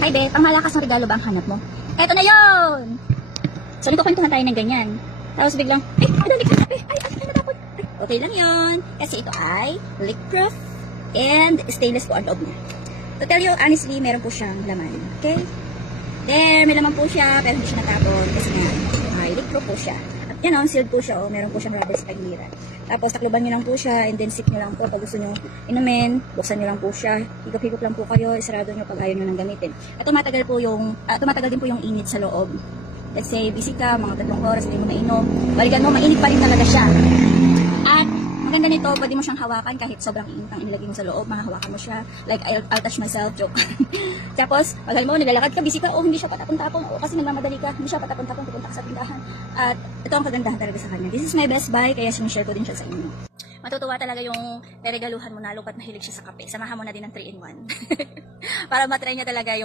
Hi, be. Pangmalakas ng regalo ba ang hanap mo? Eto na yon. So, nagkukwentuhan tayo ng ganyan. Tapos biglang, madali ka kape. Ay, natakot. Okay lang yon. Kasi ito ay leak-proof and stainless po ang loob niya. To tell you honestly, meron po siyang laman. Okay? There, may laman po siya, pero hindi siya natapon. Kasi nga, leak-proof po siya. At yan o, sealed po siya. Meron po siyang rubber sa pagliran. Tapos, takluban nyo lang po siya, and then sip nyo lang po. Pag gusto nyo inumin, buksan nyo lang po siya. Higop-higop lang po kayo, isarado nyo pag ayaw nyo nang gamitin. At tumatagal din po yung init sa loob. Let's say, busy ka, mga 3 oras, hindi mo mainom. Balikan mo, mainit pa rin talaga siya. At, maganda nito, pwede mo siyang hawakan kahit sobrang init ang inilagay mo sa loob, mahahawakan mo siya. Like, I'll touch myself, joke. Tapos, pag mo, naglalakad ka, busy ka, hindi siya patapon-tapon, kasi nagmamadali ka, hindi siya patapon-tapon, pupunta ka sa tindahan. At, ito ang kagandahan talaga sa kanya. This is my best buy, kaya sinishare ko din siya sa inyo. Matutuwa talaga yung regaluhan mo na lupat mahilig siya sa kape. Samahan mo na din ng 3-in-1. Para matry niya talaga yung